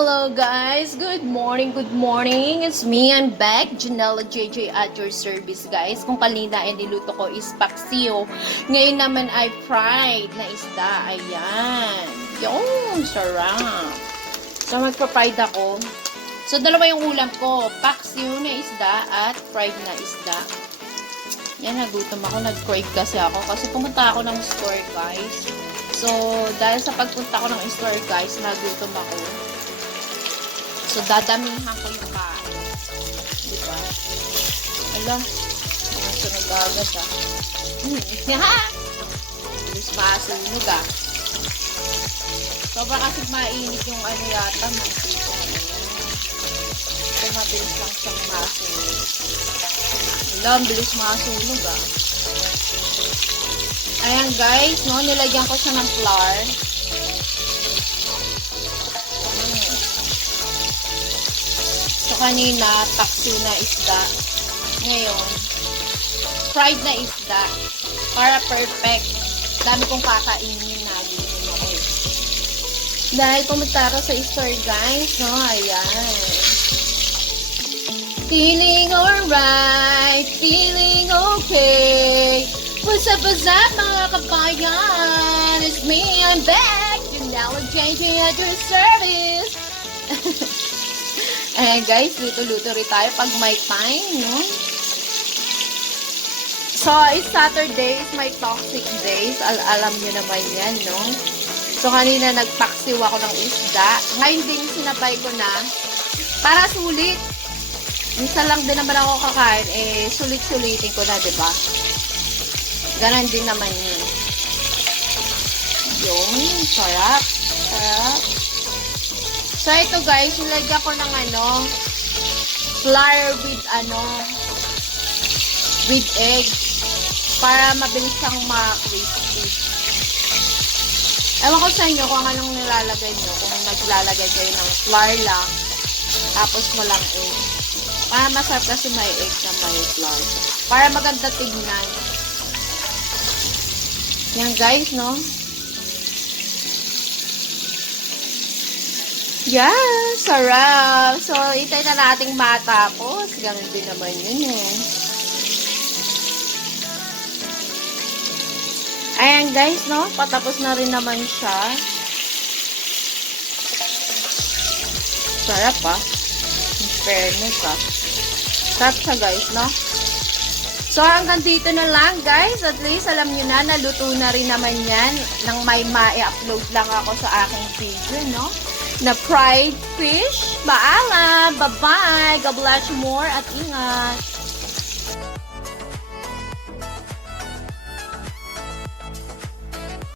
Hello guys! Good morning, good morning! It's me, I'm back, Janela JJ at your service guys. Kung kanina ay niluto ko is paksiw. Ngayon naman ay fried na isda. Ayan. Yung sarap. So magpa-fried ako. So dalawa yung ulam ko. Paksiw na isda at fried na isda. Yan, nagutom ako. Nag-crave kasi ako. Kasi pumunta ako ng store guys. So dahil sa pagpunta ko ng store guys, nagutom ako. So, dadamihan ko yung kain. Diba? Ala, mga sunog agad Bilis masunog Sobra kasi mainit yung ano yata, mantika. So, mabilis lang siyang masunog. Ala, bilis masunog Ayan guys, no, nilagyan ko siya ng flour. So, kanina, paksiw na isda. Ngayon, fried na isda. Para perfect. Dami kong kakainin na gutom ako. Dahil pumunta ako sa store, guys. No, ayan. Feeling alright. Feeling okay. What's up, mga kabayan? It's me, I'm back. You're now changing at your service. Ayan guys, luto-luto rin tayo pag may time, no? So, it's Saturday, it's my toxic days. Alam nyo naman yan, no? So, kanina nagpaksiw ako ng isda. Ngayon din sinabay ko na para sulit. Minsan lang din naman ako kakain, sulit-sulitin ko na, diba? Ganon din naman yun. Yung, sarap. Sarap. So, ito guys, nilagyan ko ng flour with egg. Para mabilis siyang ma-crispy. Ewan ko sa inyo kung anong nilalagay nyo. Kung naglalagay kayo ng flour lang, tapos walang egg. Para masarap kasi may egg na may flour. Para maganda tignan. Yan guys, no? Yeah, sarap. So, itay na nating matapos. Ganun din naman yun Ayan guys, no? Patapos na rin naman siya. Sarap In fairness Sarap siya guys, no? So, hanggang dito na lang guys. At least, alam nyo na, naluto na rin naman yan. Nang may ma-upload lang ako sa aking video, no? Na fried fish. Paalam! Bye-bye! God bless you more at ingat!